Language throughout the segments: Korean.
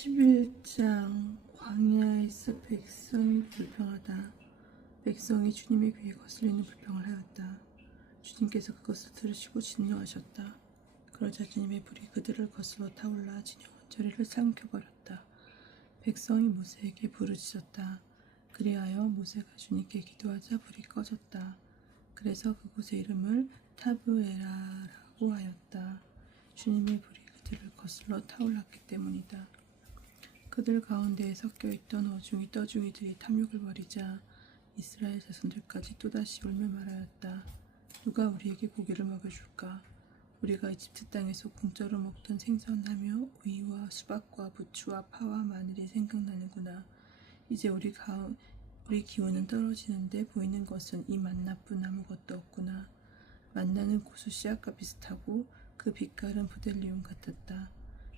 11장 광야에서 백성이 불평하다. 백성이 주님의 귀에 거슬리는 불평을 하였다. 주님께서 그것을 들으시고 진노하셨다. 그러자 주님의 불이 그들을 거슬러 타올라 진영원 저리를 삼켜버렸다. 백성이 모세에게 부르짖었다. 그리하여 모세가 주님께 기도하자 불이 꺼졌다. 그래서 그곳의 이름을 타브에라라고 하였다. 주님의 불이 그들을 거슬러 타올랐기 때문이다. 그들 가운데에 섞여있던 어중이 떠중이들이 탐욕을 벌이자 이스라엘 자손들까지 또다시 울며 말하였다. 누가 우리에게 고기를 먹여줄까? 우리가 이집트 땅에서 공짜로 먹던 생선하며 우이와 수박과 부추와 파와 마늘이 생각나는구나. 이제 우리 기운은 떨어지는데 보이는 것은 이 만나뿐 아무것도 없구나. 만나는 고수 씨앗과 비슷하고 그 빛깔은 부델리움 같았다.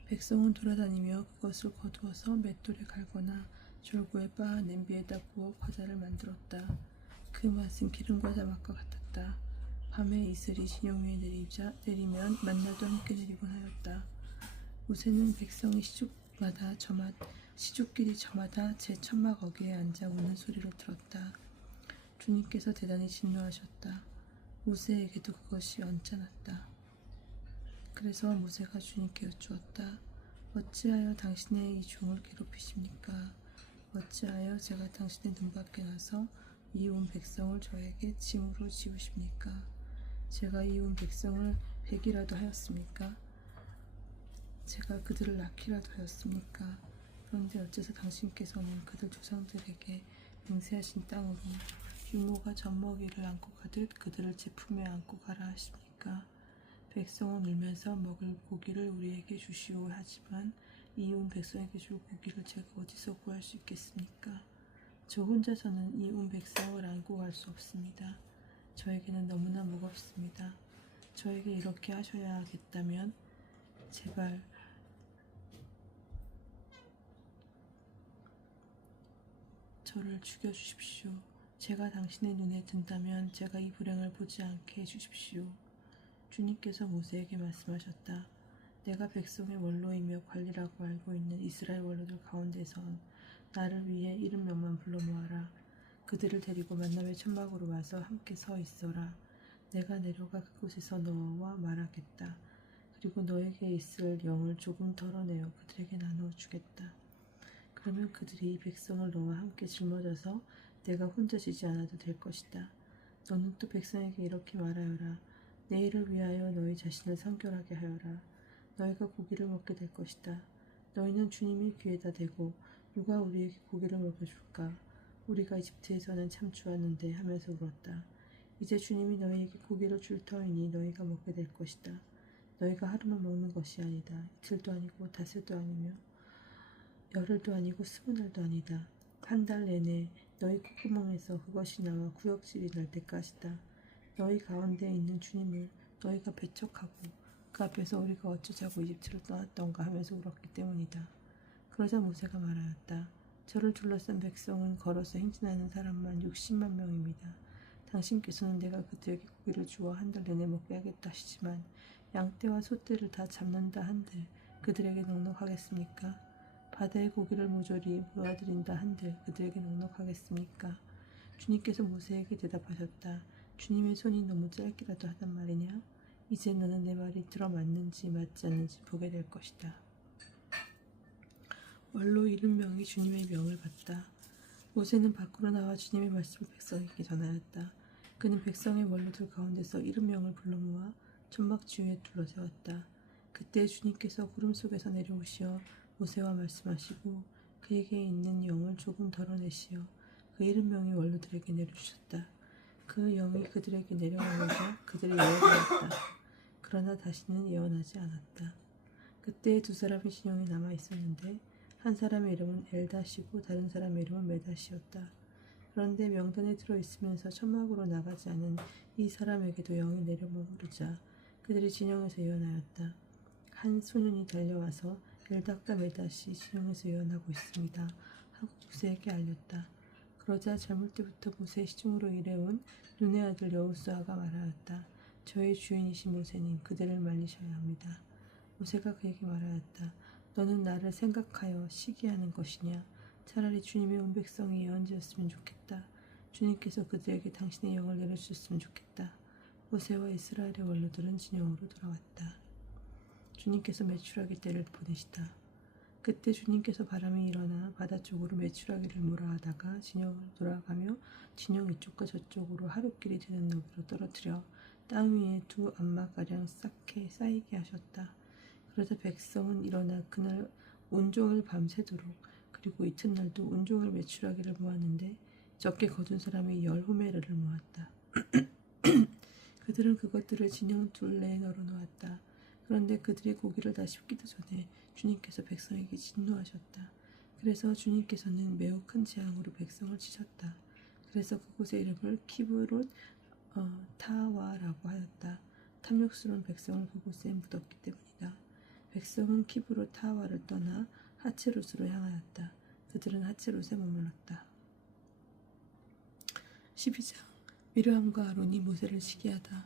백성은 돌아다니며 그것을 거두어서 맷돌에 갈거나 졸구에 빻아 냄비에다 구워 과자를 만들었다. 그 맛은 기름과 자막과 같았다. 밤에 이슬이 진영 위에 내리면 만나도 함께 내리곤 하였다. 모세는 백성이 시족끼리 저마다 제 천막 어귀에 앉아 우는 소리를 들었다. 주님께서 대단히 진노하셨다. 모세에게도 그것이 언짢았다. 그래서 모세가 주님께 여쭈었다. 어찌하여 당신의 이 종을 괴롭히십니까? 어찌하여 제가 당신의 눈밖에 나서 이온 백성을 저에게 짐으로 지우십니까? 제가 이온 백성을 배기라도 하였습니까? 제가 그들을 낳기라도 하였습니까? 그런데 어째서 당신께서는 그들 조상들에게 맹세하신 땅으로 유모가 젖먹이를 안고 가듯 그들을 제 품에 안고 가라 하십니까? 백성은 울면서 먹을 고기를 우리에게 주시오 하지만 이온 백성에게 줄 고기를 제가 어디서 구할 수 있겠습니까? 저 혼자서는 이온 백성을 안고 갈 수 없습니다. 저에게는 너무나 무겁습니다. 저에게 이렇게 하셔야 하겠다면 제발 저를 죽여주십시오. 제가 당신의 눈에 든다면 제가 이 불행을 보지 않게 해주십시오. 주님께서 모세에게 말씀하셨다. 내가 백성의 원로이며 관리라고 알고 있는 이스라엘 원로들 가운데선 나를 위해 70명만 불러 모아라. 그들을 데리고 만남의 천막으로 와서 함께 서 있어라. 내가 내려가 그곳에서 너와 말하겠다. 그리고 너에게 있을 영을 조금 덜어내어 그들에게 나누어 주겠다. 그러면 그들이 이 백성을 너와 함께 짊어져서 내가 혼자 지지 않아도 될 것이다. 너는 또 백성에게 이렇게 말하여라. 내일을 위하여 너희 자신을 성결하게 하여라. 너희가 고기를 먹게 될 것이다. 너희는 주님의 귀에다 대고 누가 우리에게 고기를 먹여줄까? 우리가 이집트에서는 참 좋았는데 하면서 울었다. 이제 주님이 너희에게 고기를 줄 터이니 너희가 먹게 될 것이다. 너희가 하루만 먹는 것이 아니다. 이틀도 아니고 닷새도 아니며 열흘도 아니고 20날도 아니다. 한 달 내내 너희 콧구멍에서 그것이 나와 구역질이 날 때까지다. 너희 가운데 있는 주님을 너희가 배척하고 그 앞에서 우리가 어쩌자고 이집트를 떠났던가 하면서 울었기 때문이다. 그러자 모세가 말하였다. 저를 둘러싼 백성은 걸어서 행진하는 사람만 60만 명입니다. 당신께서는 내가 그들에게 고기를 주어 한 달 내내 먹게 하겠다 하시지만 양떼와 소떼를 다 잡는다 한들 그들에게 넉넉하겠습니까? 바다의 고기를 모조리 모아드린다 한들 그들에게 넉넉하겠습니까? 주님께서 모세에게 대답하셨다. 주님의 손이 너무 짧기라도 하단 말이냐? 이제 너는 내 말이 들어맞는지 맞지 않는지 보게 될 것이다. 원로 70명이 주님의 명을 받다. 모세는 밖으로 나와 주님의 말씀을 백성에게 전하였다. 그는 백성의 원로들 가운데서 70명을 불러 모아 천막 주위에 둘러세웠다. 그때 주님께서 구름 속에서 내려오시어 모세와 말씀하시고 그에게 있는 영을 조금 덜어내시어 그 70명의 원로들에게 내려주셨다. 그 영이 그들에게 내려오면서 그들의 예언하였다. 그러나 다시는 예언하지 않았다. 그때 두 사람의 신령이 남아 있었는데 한 사람의 이름은 엘닷이고 다른 사람의 이름은 메닷이었다. 그런데 명단에 들어있으면서 천막으로 나가지 않은 이 사람에게도 영이 내려오르자 그들이 진영에서 예언하였다. 한 소년이 달려와서 엘닷과 메닷이 진영에서 예언하고 있습니다. 하고 모세에게 알렸다. 그러자 젊을 때부터 모세의 시중으로 일해온 눈의 아들 여호수아가 말하였다. 저의 주인이신 모세님, 그들을 말리셔야 합니다. 모세가 그에게 말하였다. 너는 나를 생각하여 시기하는 것이냐? 차라리 주님의 온 백성이 예언자였으면 좋겠다. 주님께서 그들에게 당신의 영을 내려주셨으면 좋겠다. 모세와 이스라엘의 원로들은 진영으로 돌아왔다. 주님께서 메추라기 떼를 보내시다. 그때 주님께서 바람이 일어나 바다 쪽으로 메추라기를 몰아하다가 진영으로 돌아가며 진영 이쪽과 저쪽으로 하루길이 되는 너비로 떨어뜨려 땅 위에 두 안마가량 쌓이게 하셨다. 그러자 백성은 일어나 그날 온종일 밤새도록 그리고 이튿날도 온종일 메추라기를 모았는데 적게 거둔 사람이 10호메르를 모았다. 그들은 그것들을 진영 둘레에 널어놓았다. 그런데 그들이 고기를 다 씹기도 전에 주님께서 백성에게 진노하셨다. 그래서 주님께서는 매우 큰 재앙으로 백성을 치셨다. 그래서 그곳의 이름을 키브롯 타와라고 하였다. 탐욕스러운 백성을 그곳에 묻었기 때문이다. 백성은 키브롯 타와를 떠나 하체롯으로 향하였다. 그들은 하체롯에 머물렀다. 12장 미르암과 아론이 모세를 시기하다.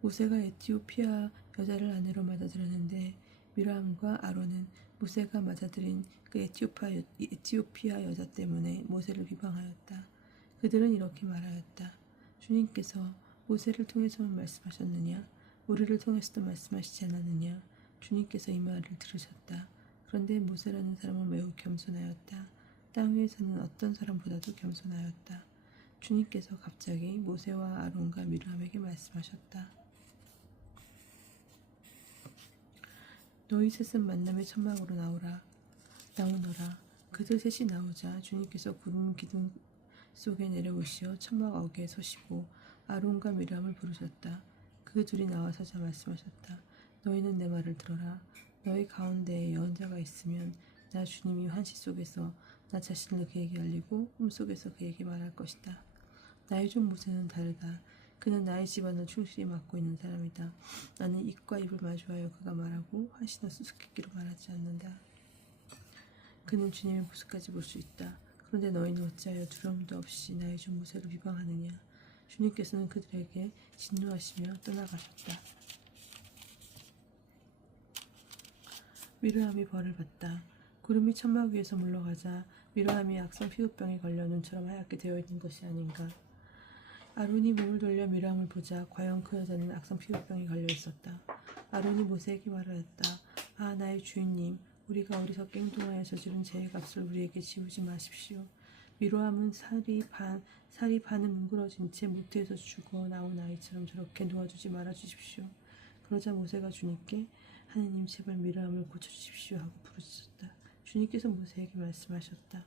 모세가 에티오피아 여자를 아내로 맞아들였는데 미르암과 아론은 모세가 맞아들인 그 에티오피아 여자 때문에 모세를 비방하였다. 그들은 이렇게 말하였다. 주님께서 모세를 통해서만 말씀하셨느냐? 우리를 통해서도 말씀하시지 않았느냐? 주님께서 이 말을 들으셨다. 그런데 모세라는 사람은 매우 겸손하였다. 땅 위에 사는 어떤 사람보다도 겸손하였다. 주님께서 갑자기 모세와 아론과 미르암에게 말씀하셨다. 너희 셋은 만남의 천막으로 나오너라. 그들 셋이 나오자 주님께서 구름 기둥 속에 내려오시어 천막 어귀에 서시고 아론과 미르암을 부르셨다. 그 둘이 나와서자 말씀하셨다. 너희는 내 말을 들어라. 너희 가운데에 예언자가 있으면 나 주님이 환시 속에서 나 자신을 그에게 알리고 꿈속에서 그에게 말할 것이다. 나의 종 모세는 다르다. 그는 나의 집안을 충실히 맡고 있는 사람이다. 나는 입과 입을 마주하여 그가 말하고 환시나 수수께끼로 말하지 않는다. 그는 주님의 모습까지 볼 수 있다. 그런데 너희는 어찌하여 두려움도 없이 나의 종 모세를 비방하느냐. 주님께서는 그들에게 진노하시며 떠나가셨다. 미르암이 벌을 받다. 구름이 천막 위에서 물러가자 미르암이 악성 피부병에 걸려 눈처럼 하얗게 되어 있는 것이 아닌가. 아론이 몸을 돌려 미르암을 보자 과연 그 여자는 악성 피부병에 걸려 있었다. 아론이 모세에게 말하였다. 아, 나의 주인님, 우리가 어리석 깽동하여 저지른 죄의 값을 우리에게 지우지 마십시오. 미르암은 살이 반은 뭉그러진 채 모태에서 죽어 나온 아이처럼 저렇게 놓아두지 말아주십시오. 그러자 모세가 주님께 하느님 제발 미르암을 고쳐주십시오 하고 부르짖었다. 주님께서 모세에게 말씀하셨다.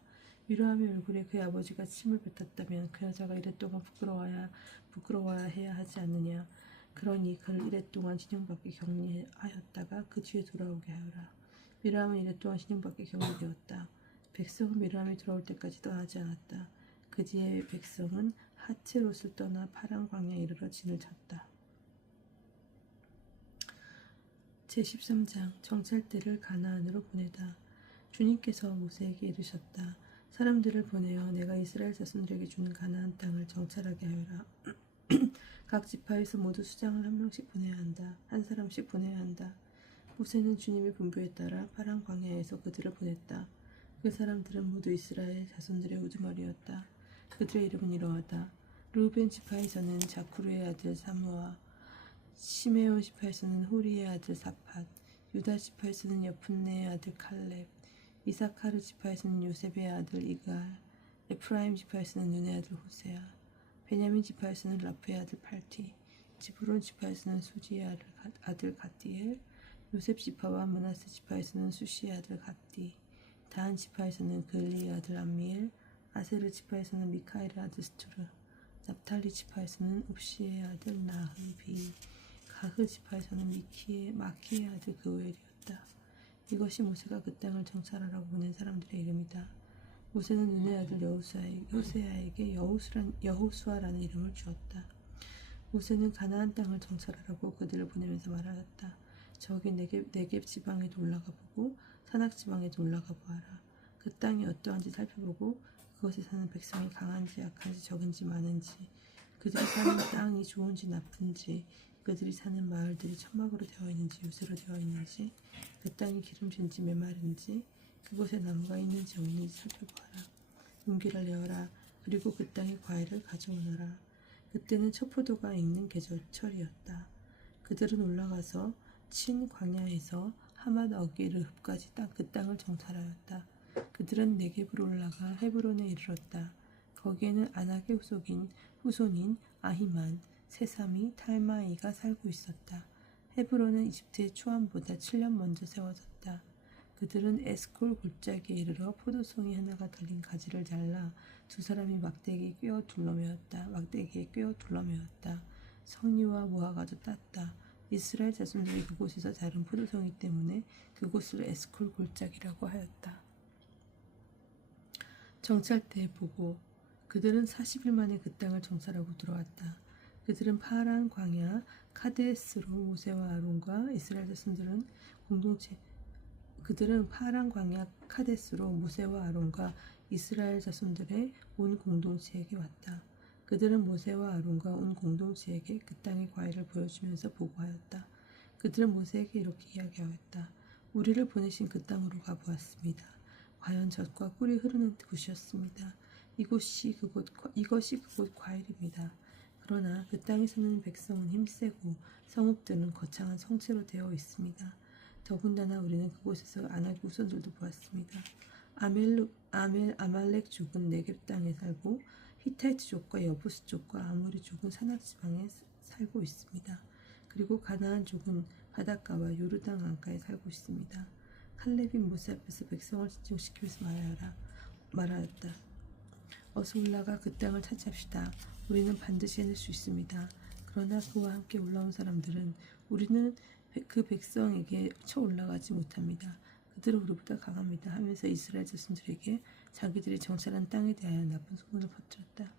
미르암의 얼굴에 그의 아버지가 침을 뱉었다면 그 여자가 이랫동안 부끄러워야 해야 하지 않느냐. 그러니 그를 이랫동안 진영 밖에 격리하였다가 그 뒤에 돌아오게 하여라. 미르암은 이랫동안 진영 밖에 격리되었다. 백성은 미르암이 돌아올 때까지 떠나지 않았다. 그 뒤에 백성은 하체롯을 떠나 파란 광야에 이르러 진을 쳤다. 제13장 정찰대를 가나안으로 보내다. 주님께서 모세에게 이르셨다. 사람들을 보내어 내가 이스라엘 자손들에게 주는 가나안 땅을 정찰하게 하여라. 각 지파에서 모두 수장을 한 명씩 보내야 한다. 한 사람씩 보내야 한다. 모세는 주님의 분부에 따라 파란 광야에서 그들을 보냈다. 그 사람들은 모두 이스라엘 자손들의 우두머리였다. 그들의 이름은 이러하다. 르우벤 지파에서는 자쿠르의 아들 사무아, 시메온 지파에서는 호리의 아들 사팟, 유다 지파에서는 여푼네의 아들 칼렙, 이사카르 지파에서는 요셉의 아들 이갈, 에프라임 지파에서는 눈의 아들 호세아, 베냐민 지파에서는 라프의 아들 팔티, 지브론 지파에서는 수지의 아들 갓디엘, 요셉 지파와 므낫세 지파에서는 수시의 아들 갓디, 다한 지파에서는 글리의 아들 암미엘, 아세르 지파에서는 미카엘의 아들 스투르, 납탈리 지파에서는 옵시의 아들 나흐비, 가흐 지파에서는 마키의 아들 그우엘이었다. 이것이 모세가 그 땅을 정찰하라고 보낸 사람들의 이름이다. 모세는 눈의 아들 호세아에게 여호수아라는 이름을 주었다. 모세는 가나안 땅을 정찰하라고 그들을 보내면서 말하였다. 저기 네겝 지방에도 올라가 보고 산악 지방에도 올라가 보아라. 그 땅이 어떠한지 살펴보고 그것에 사는 백성이 강한지 약한지 적은지 많은지 그들이 사는 땅이 좋은지 나쁜지 그들이 사는 마을들이 천막으로 되어 있는지 요새로 되어 있는지 그 땅이 기름진지 메마른지 그곳에 나무가 있는지 없는지 살펴보아라. 용기를 내어라. 그리고 그 땅의 과일을 가져오너라. 그때는 첫 포도가 익는 계절철이었다. 그들은 올라가서 친 광야에서 하맛 어기르 흡까지 그 땅을 정찰하였다. 그들은 네겝으로 올라가 헤브론에 이르렀다. 거기에는 아낙의 후손인 아히만, 세삼이, 탈마이가 살고 있었다. 헤브론은 이집트의 초안보다 7년 먼저 세워졌다. 그들은 에스콜 골짜기에 이르러 포도송이 하나가 달린 가지를 잘라 두 사람이 막대기에 꿰어 둘러매었다. 석류와 무화과도 땄다. 이스라엘 자손들이 그곳에서 자른 포도송이 때문에 그곳을 에스콜 골짜기라고 하였다. 정찰 때 보고 그들은 40일 만에 그 땅을 정찰하고 들어왔다. 그들은 파란 광야 카데스로 모세와 아론과 이스라엘 자손들은 그들은 파란 광야 카데스로 모세와 아론과 이스라엘 자손들의 온 공동체에게 왔다. 그들은 모세와 아론과 온 공동체에게 그 땅의 과일을 보여주면서 보고하였다. 그들은 모세에게 이렇게 이야기하였다. 우리를 보내신 그 땅으로 가보았습니다. 과연 젖과 꿀이 흐르는 곳이었습니다. 이것이 그곳 과일입니다. 그러나 그 땅에 사는 백성은 힘세고 성읍들은 거창한 성체로 되어 있습니다. 더군다나 우리는 그곳에서 아낙의 후손들도 보았습니다. 아말렉족은 네겝 땅에 살고 히타이트족과 여부스족과 아모리족은 산악지방에 살고 있습니다. 그리고 가나안족은 바닷가와 요르단 강가에 살고 있습니다. 칼렙이 모세 앞에서 백성을 진정시키면서 말하였다. 어서 올라가 그 땅을 차지합시다. 우리는 반드시 해낼 수 있습니다. 그러나 그와 함께 올라온 사람들은 우리는 그 백성에게 쳐 올라가지 못합니다. 그들은 우리보다 강합니다 하면서 이스라엘 자손들에게 자기들이 정찰한 땅에 대하여 나쁜 소문을 퍼뜨렸다.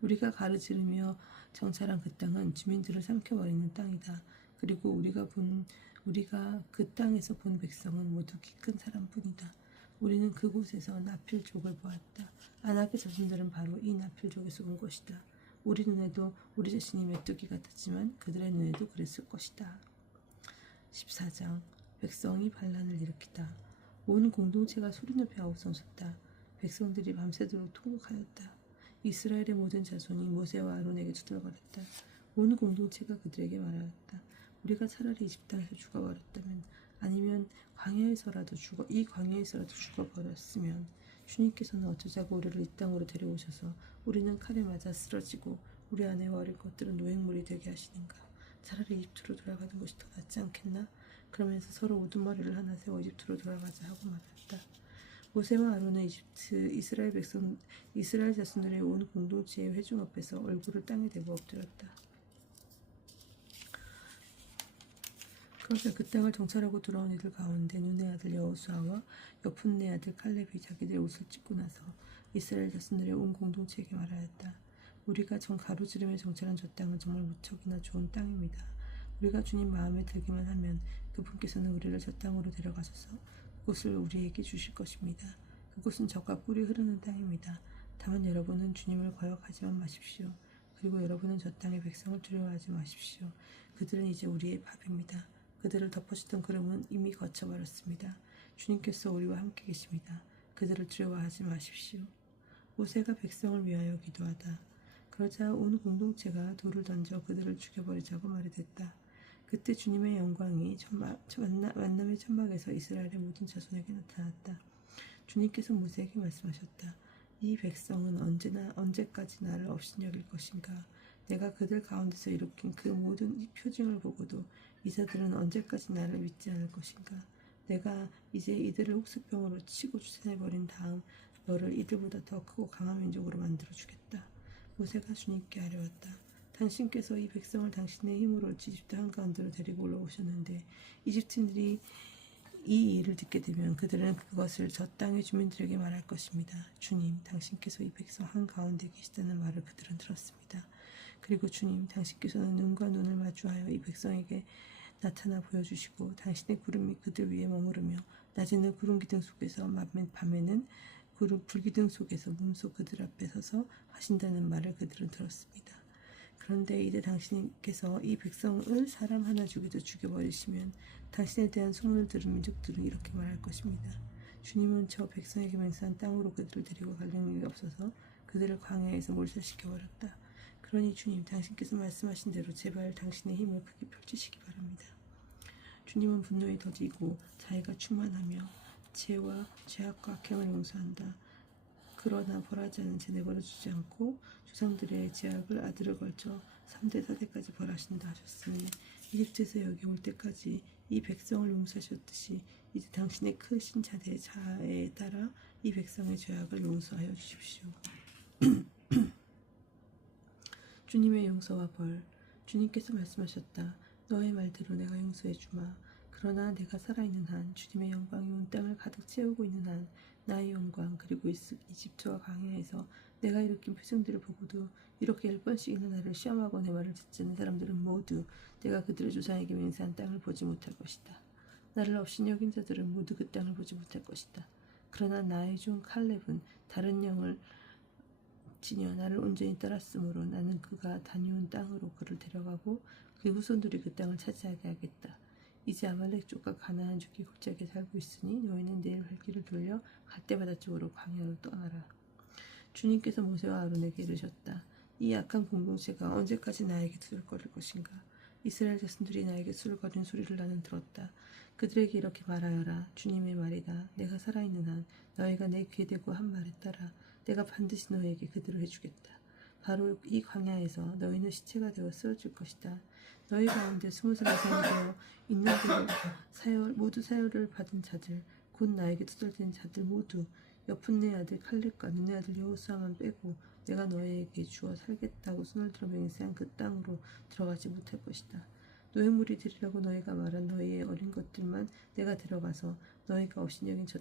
우리가 가르지르며 정찰한 그 땅은 주민들을 삼켜버리는 땅이다. 그리고 우리가 그 땅에서 본 백성은 모두 키 큰 사람뿐이다. 우리는 그곳에서 나필족을 보았다. 아낙의 자손들은 바로 이 나필족에서 온 것이다. 우리 눈에도 우리 자신이 메뚜기 같았지만 그들의 눈에도 그랬을 것이다. 14장 백성이 반란을 일으키다. 온 공동체가 소리높여 아우성쳤다. 백성들이 밤새도록 통곡하였다. 이스라엘의 모든 자손이 모세와 아론에게 두들거렸다. 온 공동체가 그들에게 말하였다. 우리가 차라리 이집트 땅에서 죽어버렸다면 아니면 이 광야에서라도 죽어버렸으면 주님께서는 어쩌자고 우리를 이 땅으로 데려오셔서 우리는 칼에 맞아 쓰러지고 우리 아내와 어린 것들은 노획물이 되게 하시는가. 차라리 이집트로 돌아가는 것이 더 낫지 않겠나? 그러면서 서로 우두머리를 하나 세워 이집트로 돌아가자 하고 말했다. 모세와 아론은 이스라엘 자손들의 온 공동체의 회중 앞에서 얼굴을 땅에 대고 엎드렸다. 그러자 그 땅을 정찰하고 돌아온 이들 가운데 눈의 아들 여호수아와 여푼네 아들 칼렙이 자기들의 옷을 찢고 나서 이스라엘 자손들의 온 공동체에게 말하였다. 우리가 가로지르며 정찰한 저 땅은 정말 무척이나 좋은 땅입니다. 우리가 주님 마음에 들기만 하면 그분께서는 우리를 저 땅으로 데려가셔서 그곳을 우리에게 주실 것입니다. 그곳은 젖과 꿀이 흐르는 땅입니다. 다만 여러분은 주님을 거역하지만 마십시오. 그리고 여러분은 저 땅의 백성을 두려워하지 마십시오. 그들은 이제 우리의 밥입니다. 그들을 덮어주던 구름은 이미 거쳐버렸습니다. 주님께서 우리와 함께 계십니다. 그들을 두려워하지 마십시오. 모세가 백성을 위하여 기도하다. 그러자 온 공동체가 돌을 던져 그들을 죽여버리자고 말이 됐다. 그때 주님의 영광이 만남의 천막에서 이스라엘의 모든 자손에게 나타났다. 주님께서 모세에게 말씀하셨다. 이 백성은 언제까지 나를 업신여길 것인가? 내가 그들 가운데서 일으킨 그 모든 표징을 보고도 이자들은 언제까지 나를 믿지 않을 것인가? 내가 이제 이들을 혹습병으로 치고 추산해버린 다음 너를 이들보다 더 크고 강한 민족으로 만들어주겠다. 모세가 주님께 아뢰었다. 당신께서 이 백성을 당신의 힘으로 이집트 한가운데로 데리고 올라오셨는데 이집트인들이 이 일을 듣게 되면 그들은 그것을 저 땅의 주민들에게 말할 것입니다. 주님, 당신께서 이 백성 한가운데 계시다는 말을 그들은 들었습니다. 그리고 주님, 당신께서는 눈과 눈을 마주하여 이 백성에게 나타나 보여주시고 당신의 구름이 그들 위에 머무르며 낮에는 구름 기둥 속에서 밤에는 구름 불기둥 속에서 몸소 그들 앞에 서서 하신다는 말을 그들은 들었습니다. 그런데 이제 당신께서 이 백성을 사람 하나 죽여도 죽여버리시면 당신에 대한 소문을 들은 민족들은 이렇게 말할 것입니다. 주님은 저 백성에게 맹세한 땅으로 그들을 데리고 갈 능력이 없어서 그들을 광야에서 몰살시켜버렸다. 그러니 주님, 당신께서 말씀하신 대로 제발 당신의 힘을 크게 펼치시기 바랍니다. 주님은 분노에 더디고 자애가 충만하며 죄와 죄악과 악행을 용서한다. 그러나 벌하지 않은 죄 내버려 두지 않고 조상들의 죄악을 아들을 걸쳐 3대 4대까지 벌하신다 하셨으니 이집트에서 여기 올 때까지 이 백성을 용서하셨듯이 이제 당신의 크신 자애에 따라 이 백성의 죄악을 용서하여 주십시오. 주님의 용서와 벌. 주님께서 말씀하셨다. 너의 말대로 내가 용서해 주마. 그러나 내가 살아있는 한, 주님의 영광이 온 땅을 가득 채우고 있는 한, 나의 영광 그리고 이집트와 광야에서 내가 일으킨 표징들을 보고도 이렇게 10번씩이나 나를 시험하고 내 말을 듣지 않는 사람들은 모두 내가 그들의 조상에게 맹세한 땅을 보지 못할 것이다. 나를 업신여긴 자들은 모두 그 땅을 보지 못할 것이다. 그러나 나의 종 칼렙은 다른 영을 지녀 나를 온전히 따랐으므로 나는 그가 다녀온 땅으로 그를 데려가고 그의 후손들이 그 땅을 차지하게 하겠다. 이제 아말렉 족과 가나안 족이 굴절하게 살고 있으니 너희는 내일 발길을 돌려 갈대바다 쪽으로 광야로 떠나라. 주님께서 모세와 아론에게 이르셨다. 이 악한 공동체가 언제까지 나에게 투덜거릴 것인가? 이스라엘 자손들이 나에게 투덜거리는 소리를 나는 들었다. 그들에게 이렇게 말하여라. 주님의 말이다. 내가 살아있는 한 너희가 내 귀에 대고 한 말에 따라 내가 반드시 너희에게 그대로 해주겠다. 바로 이 광야에서 너희는 시체가 되어 쓰러질 것이다. 너희 가운데 20살 이상이 되어 있는 모두 사열을 받은 자들, 곧 나에게 투덜댄 자들 모두 여푼네 아들 칼렙과 눈의 아들 여호수아만 빼고 내가 너희에게 주어 살겠다고 손을 들어 맹세한 그 땅으로 들어가지 못할 것이다. 너희 무리들이라고 너희가 말한 너희의 어린 것들만 내가 데려가서 너희가 업신여긴 저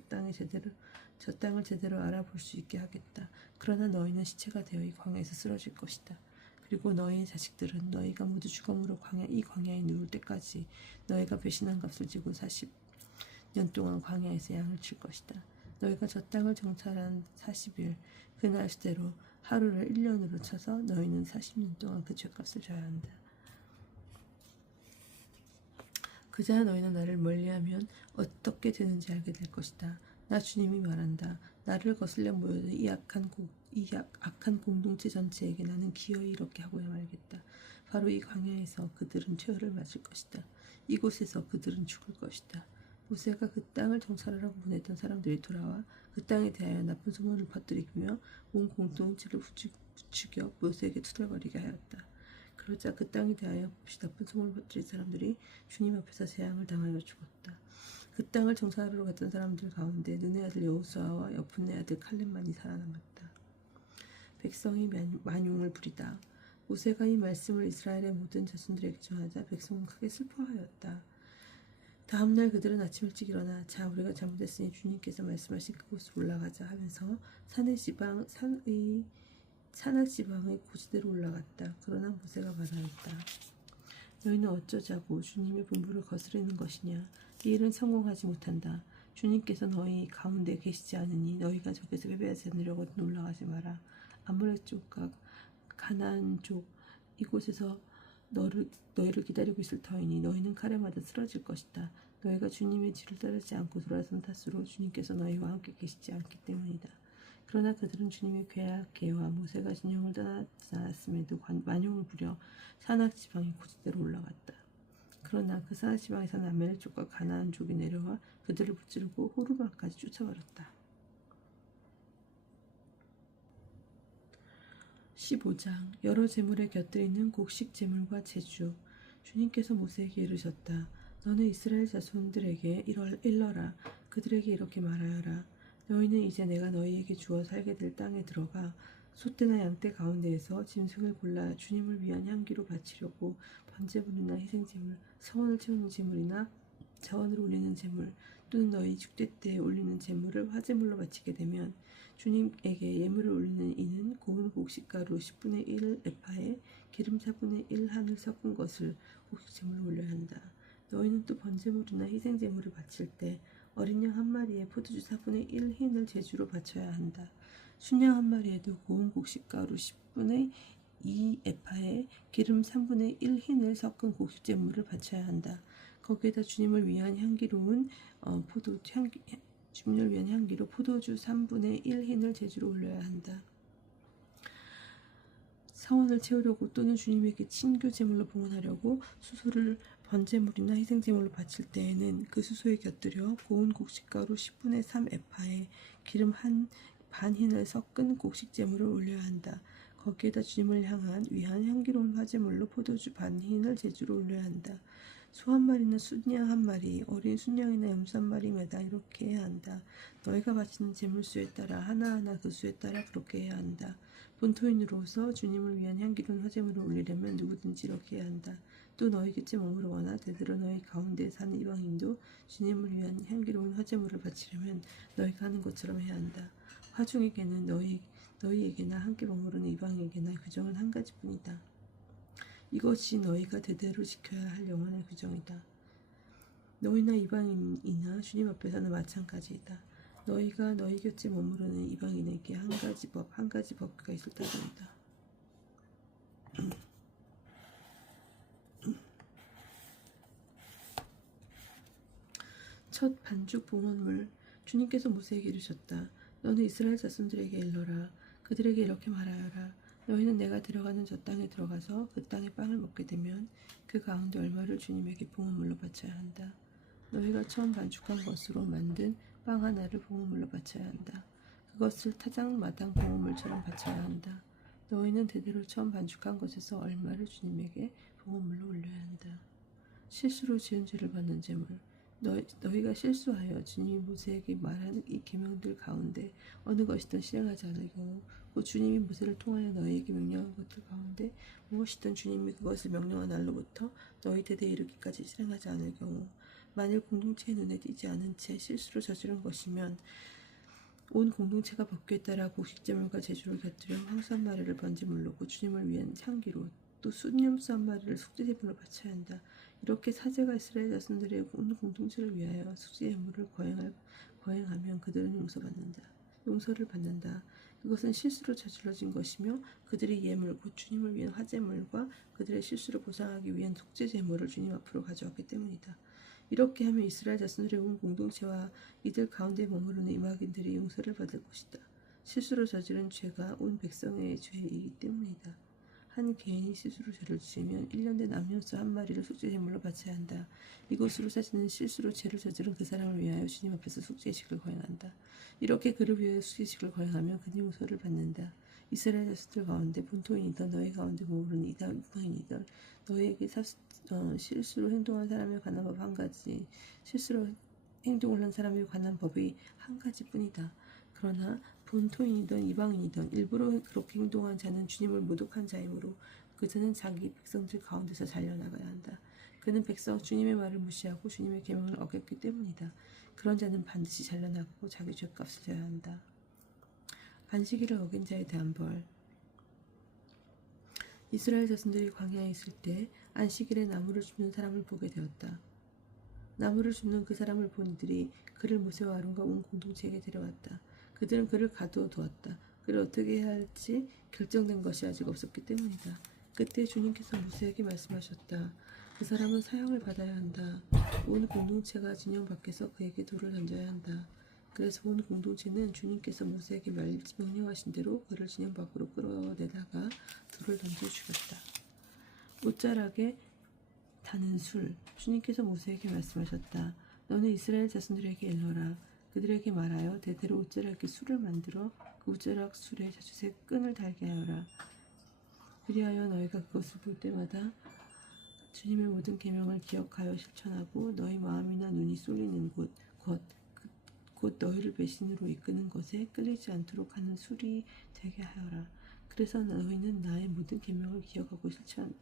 땅을 제대로 알아볼 수 있게 하겠다. 그러나 너희는 시체가 되어 이 광야에서 쓰러질 것이다. 그리고 너희의 자식들은 너희가 모두 죽음으로 이 광야에 누울 때까지 너희가 배신한 값을 지고 40년 동안 광야에서 양을 칠 것이다. 너희가 저 땅을 정찰한 40일 그 날수대로 하루를 1년으로 쳐서 너희는 40년 동안 그 죄값을 져야 한다. 그제야 너희는 나를 멀리하면 어떻게 되는지 알게 될 것이다. 나 주님이 말한다. 나를 거슬려 모여든 이 악한 공동체 전체에게 나는 기어이 이렇게 하고야 말겠다. 바로 이 광야에서 그들은 퇴어를 맞을 것이다. 이곳에서 그들은 죽을 것이다. 모세가 그 땅을 정찰하라고 보냈던 사람들이 돌아와 그 땅에 대하여 나쁜 소문을 퍼뜨리며 온 공동체를 부추겨 모세에게 투덜거리게 하였다. 그러자 그 땅에 대하여 몹시 나쁜 소문을 퍼뜨린 사람들이 주님 앞에서 재앙을 당하여 죽었다. 그 땅을 정찰하러 갔던 사람들 가운데 눈의 아들 여호수아와 여푼네 아들 칼렙만이 살아남았다. 백성이 만용을 부리다. 모세가 이 말씀을 이스라엘의 모든 자손들에게 전하자 백성은 크게 슬퍼하였다. 다음날 그들은 아침 일찍 일어나 자 우리가 잘못했으니 주님께서 말씀하신 그곳으로 올라가자 하면서 산악 지방의 고지대로 올라갔다. 그러나 모세가 말하였다. 너희는 어쩌자고 주님의 분부를 거스르는 것이냐. 이 일은 성공하지 못한다. 주님께서 너희 가운데 계시지 않으니 너희가 저기서 패배하지 않으려고는 올라가지 마라. 아말렉 족과 가나안 족 이곳에서 너희를 기다리고 있을 터이니 너희는 칼에마다 쓰러질 것이다. 너희가 주님의 뒤를 따르지 않고 돌아선 탓으로 주님께서 너희와 함께 계시지 않기 때문이다. 그러나 그들은 주님의 괴와 모세가 진영을 떠나지 않았음에도 만용을 부려 산악 지방의 고지대로 올라갔다. 그러나 그 산악 지방에 사는 아멜렉 족과 가나안 족이 내려와 그들을 붙들고 호르마까지 쫓아버렸다. 15장 여러 제물에 곁들이는 곡식 제물과 제주. 주님께서 모세에게 이르셨다. 너는 이스라엘 자손들에게 일러라. 그들에게 이렇게 말하여라. 너희는 이제 내가 너희에게 주어 살게 될 땅에 들어가 소떼나 양떼 가운데에서 짐승을 골라 주님을 위한 향기로 바치려고 번제물이나 희생제물, 성원을 채우는 제물이나 자원을 올리는 제물 또는 너희 축제 때에 올리는 제물을 화제물로 바치게 되면 주님에게 예물을 올리는 이는 고운 곡식가루 10분의 1 에파에 기름 4분의 1 한을 섞은 것을 곡식제물로 올려야 한다. 너희는 또 번제물이나 희생제물을 바칠 때 어린 양 한 마리에 포도주 4분의 1 흰을 제주로 바쳐야 한다. 순양 한 마리에도 고운 곡식가루 10분의 2에파에 기름 3분의 1 흰을 섞은 곡식 제물을 바쳐야 한다. 거기에다 주님을 위한 향기로운 주님을 위한 향기로 포도주 3분의 1 흰을 제주로 올려야 한다. 사원을 채우려고 또는 주님에게 친교 제물로 봉헌하려고 수소를 번제물이나 희생제물로 바칠 때에는 그 수소에 곁들여 고운 곡식가루 10분의 3 에파에 기름 반 흰을 섞은 곡식 제물을 올려야 한다. 거기에다 주님을 위한 향기로운 화제물로 포도주 반 흰을 제주로 올려야 한다. 소 한 마리나 순양 한 마리, 어린 순양이나 염소 한 마리마다 이렇게 해야 한다. 너희가 바치는 제물수에 따라 하나하나 그 수에 따라 그렇게 해야 한다. 본토인으로서 주님을 위한 향기로운 화제물을 올리려면 누구든지 이렇게 해야 한다. 또 너희 곁에 머무르거나 대대로 너희 가운데 사는 이방인도 주님을 위한 향기로운 화제물을 바치려면 너희가 하는 것처럼 해야 한다. 화중에게는 너희에게나 함께 머무르는 이방에게나 규정은 한 가지뿐이다. 이것이 너희가 대대로 지켜야 할 영원한 규정이다. 너희나 이방인이나 주님 앞에서는 마찬가지이다. 너희가 너희 곁에 머무르는 이방인에게 한 가지 법규가 있을 따름이다. 첫 반죽 봉헌물. 주님께서 모세에게 이르셨다. 너는 이스라엘 자손들에게 일러라. 그들에게 이렇게 말하여라. 너희는 내가 들어가는 저 땅에 들어가서 그 땅의 빵을 먹게 되면 그 가운데 얼마를 주님에게 봉헌물로 바쳐야 한다. 너희가 처음 반죽한 것으로 만든 빵 하나를 봉헌물로 바쳐야 한다. 그것을 타작마당 봉헌물처럼 바쳐야 한다. 너희는 대대로 처음 반죽한 것에서 얼마를 주님에게 봉헌물로 올려야 한다. 실수로 지은 죄를 받는 제물. 너희가 실수하여 주님이 모세에게 말하는 이 계명들 가운데 어느 것이든 실행하지 않을 경우, 곧 주님이 모세를 통하여 너희에게 명령한 것들 가운데 무엇이든 주님이 그것을 명령한 날로부터 너희 대대에 이르기까지 실행하지 않을 경우, 만일 공동체의 눈에 띄지 않은 채 실수로 저지른 것이면 온 공동체가 법규에 따라 곡식제물과 제주를 곁들여 황소 한 마리를 번제물로 곧 주님을 위한 향기로, 또 순염소 한 마리를 속죄제물로 바쳐야 한다. 이렇게 사제가 이스라엘 자손들의 온 공동체를 위하여 속죄제물을 거행하면 그들은 용서를 받는다. 그것은 실수로 저질러진 것이며 그들의 예물 곧 주님을 위한 화제물과 그들의 실수를 보상하기 위한 속죄제물을 주님 앞으로 가져왔기 때문이다. 이렇게 하면 이스라엘 자손들의 온 공동체와 이들 가운데 머무르는 이방인들이 용서를 받을 것이다. 실수로 저지른 죄가 온 백성의 죄이기 때문이다. 한 개인이 실수로 죄를 지으면 1년 된 암염소 한 마리를 속죄제물로 바쳐야 한다. 이것으로 사지는 실수로 죄를 저지른 그 사람을 위하여 주님 앞에서 속죄식을 거행한다. 이렇게 그를 위하여 속죄식을 거행하면 그는 용서를 받는다. 이스라엘 자손들 가운데 본토인이든 너희 가운데 머무르는 이방인이든 너희에게 실수로 행동한 사람에 관한 법 한 가지, 실수로 행동을 한 사람에 관한 법이 한 가지뿐이다. 그러나 본토인이든 이방인이든 일부러 그렇게 행동한 자는 주님을 모독한 자이므로 그 자는 자기 백성들 가운데서 잘려나가야 한다. 그는 주님의 말을 무시하고 주님의 계명을 어겼기 때문이다. 그런 자는 반드시 잘려나가고 자기 죗값을 져야 한다. 안식일을 어긴 자에 대한 벌. 이스라엘 자손들이 광야에 있을 때 안식일에 나무를 줍는 사람을 보게 되었다. 나무를 줍는 그 사람을 본 이들이 그를 모세와 아론과 온 공동체에게 데려왔다. 그들은 그를 가두어두었다. 그를 어떻게 해야 할지 결정된 것이 아직 없었기 때문이다. 그때 주님께서 모세에게 말씀하셨다. 그 사람은 사형을 받아야 한다. 온 공동체가 진영 밖에서 그에게 돌을 던져야 한다. 그래서 온 공동체는 주님께서 모세에게 명령하신 대로 그를 진영 밖으로 끌어내다가 돌을 던져 죽였다. 옷자락에 타는 술. 주님께서 모세에게 말씀하셨다. 너는 이스라엘 자손들에게 일러라. 그들에게 말하여 대대로 옷자락에 술을 만들어 그 옷자락 술에 자주색 끈을 달게 하여라. 그리하여 너희가 그것을 볼 때마다 주님의 모든 계명을 기억하여 실천하고 너희 마음이나 눈이 쏠리는 곧 너희를 배신으로 이끄는 것에 끌리지 않도록 하는 술이 되게 하여라. 그래서 너희는 나의 모든 계명을 기억하고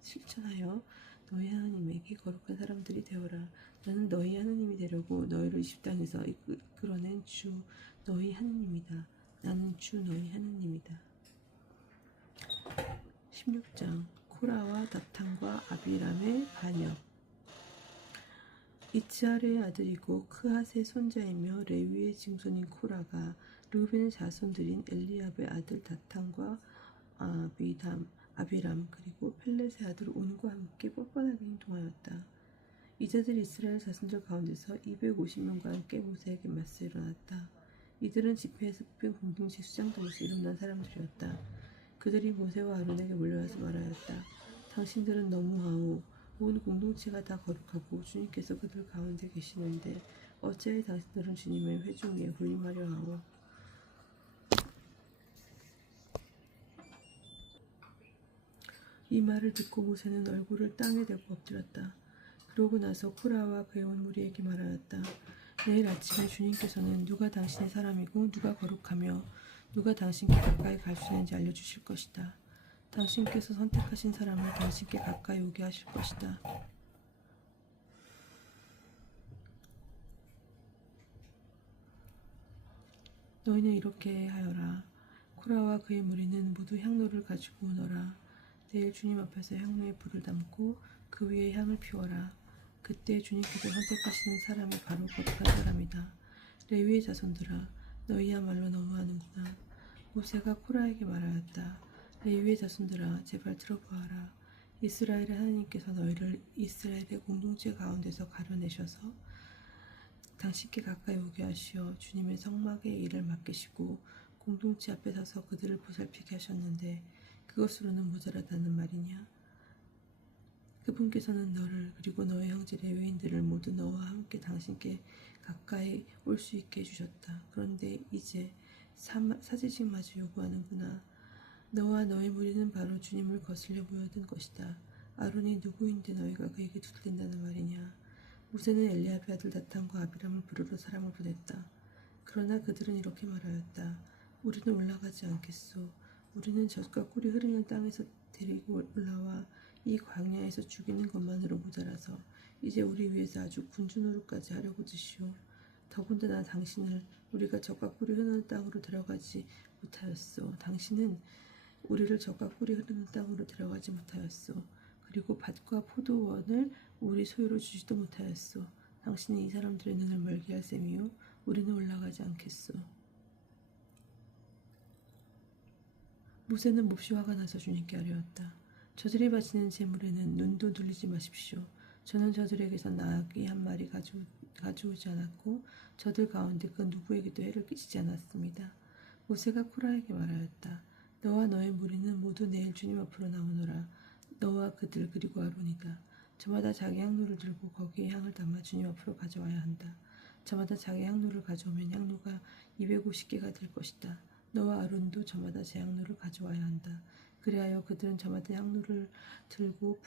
실천하여 너희 하나님에게 거룩한 사람들이 되어라. 나는 너희 하나님이 되려고 너희를 이집 땅에서 이끌어낸 주 너희 하나님이다. 나는 주 너희 하나님이다. 16장 코라와 다탄과 아비람의 반역. 이츠할의 아들이고 크핫의 손자이며 레위의 증손인 코라가 르우벤의 자손들인 엘리압의 아들 다탄과 아비람 그리고 펠렛의 아들 온과 함께 뻔뻔하게 행동하였다. 이자들이 이스라엘 자손들 가운데서 250명과 함께 모세에게 맞서 일어났다. 이들은 집회에서 뽑힌 공동체 수장들에서 이름난 사람들이었다. 그들이 모세와 아론에게 몰려와서 말하였다. 당신들은 너무하오. 온 공동체가 다 거룩하고 주님께서 그들 가운데 계시는데 어찌하여 당신들은 주님의 회중 위에 군림하려 하오. 이 말을 듣고 모세는 얼굴을 땅에 대고 엎드렸다. 그러고 나서 코라와 그의 온 무리에게 말하였다. 내일 아침에 주님께서는 누가 당신의 사람이고 누가 거룩하며 누가 당신께 가까이 갈 수 있는지 알려주실 것이다. 당신께서 선택하신 사람을 당신께 가까이 오게 하실 것이다. 너희는 이렇게 하여라. 코라와 그의 무리는 모두 향로를 가지고 오너라. 내일 주님 앞에서 향로에 불을 담고 그 위에 향을 피워라. 그때 주님께서 선택하시는 사람이 바로 거룩한 사람이다. 레위의 자손들아, 너희야말로 너무하는구나. 모세가 코라에게 말하였다. 레위의 자손들아, 제발 들어보아라. 이스라엘의 하나님께서 너희를 이스라엘의 공동체 가운데서 가려내셔서 당신께 가까이 오게 하시어 주님의 성막의 일을 맡기시고 공동체 앞에 서서 그들을 보살피게 하셨는데 그것으로는 모자라다는 말이냐? 그분께서는 너를 그리고 너의 형제 레위인들을 모두 너와 함께 당신께 가까이 올 수 있게 해주셨다. 그런데 이제 사제식마저 요구하는구나. 너와 너의 무리는 바로 주님을 거슬려 모여든 것이다. 아론이 누구인데 너희가 그에게 두들린다는 말이냐. 모세는 엘리압의 아들 다탄과 아비람을 부르러 사람을 보냈다. 그러나 그들은 이렇게 말하였다. 우리는 올라가지 않겠소. 우리는 젖과 꿀이 흐르는 땅에서 데리고 올라와 이 광야에서 죽이는 것만으로 모자라서 이제 우리 위해서 아주 군주 노릇까지 하려고 드시오. 더군다나 당신을 우리가 젖과 꿀이 흐르는 땅으로 데려가지 못하였소. 당신은 우리를 젖과 꿀이 흐르는 땅으로 데려가지 못하였소. 그리고 밭과 포도원을 우리 소유로 주지도 못하였소. 당신은 이 사람들의 눈을 멀게 할 셈이요. 우리는 올라가지 않겠소. 모세는 몹시 화가 나서 주님께 아뢰었다. 저들이 바치는 제물에는 눈도 눌리지 마십시오. 저는 저들에게서 나귀 한 마리 가져오지 않았고 저들 가운데 그 누구에게도 해를 끼치지 않았습니다. 모세가 코라에게 말하였다. 너와 너의 무리는 모두 내일 주님 앞으로 나오너라. 너와 그들 그리고 아론이다. 저마다 자기 향로를 들고 거기에 향을 담아 주님 앞으로 가져와야 한다. 저마다 자기 향로를 가져오면 향로가 250개가 될 것이다. 너와 아론도 저마다 제 향로를 가져와야 한다. 그리하여 그들은 저마다 향로를 들고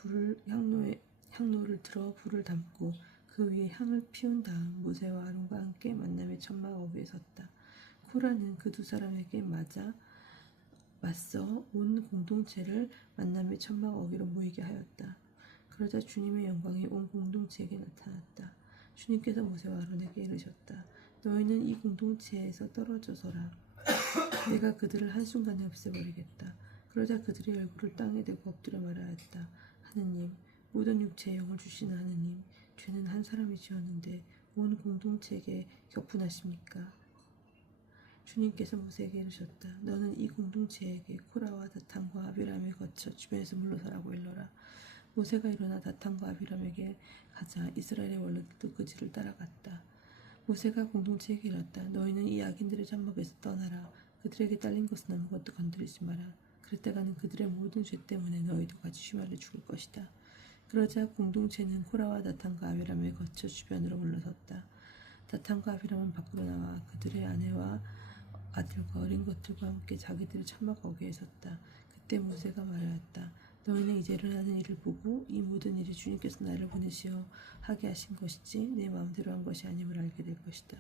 향로를 들어 불을 담고 그 위에 향을 피운 다음 모세와 아론과 함께 만남의 천막 어귀에 섰다. 코라는 그 두 사람에게 맞서 온 공동체를 만남의 천막 어귀로 모이게 하였다. 그러자 주님의 영광이 온 공동체에게 나타났다. 주님께서 모세와 아론에게 이르셨다. 너희는 이 공동체에서 떨어져 서라. 내가 그들을 한순간에 없애버리겠다. 그러자 그들의 얼굴을 땅에 대고 엎드려 말하였다. 하느님, 모든 육체의 영을 주시는 하느님, 죄는 한 사람이 지었는데 온 공동체에게 격분하십니까? 주님께서 모세에게 이르셨다. 너는 이 공동체에게 코라와 다탄과 아비람에 거쳐 주변에서 물러서라고 일러라. 모세가 일어나 다탄과 아비람에게 가자 이스라엘의 원로들도 그 뒤를 따라갔다. 모세가 공동체에게 이르렀다. 너희는 이 악인들의 장막에서 떠나라. 그들에게 딸린 것은 아무것도 건드리지 마라. 그랬다가는 그들의 모든 죄 때문에 너희도 같이 휘말려 죽을 것이다. 그러자 공동체는 코라와 다탄과 아비람에 거쳐 주변으로 물러섰다. 다탄과 아비람은 밖으로 나와 그들의 아내와 아들과 어린 것들과 함께 자기들의 천막 거기에 섰다. 그때 모세가 말하였다. 너희는 이제 일어나는 일을 보고 이 모든 일이 주님께서 나를 보내시어 하게 하신 것이지 내 마음대로 한 것이 아님을 알게 될 것이다.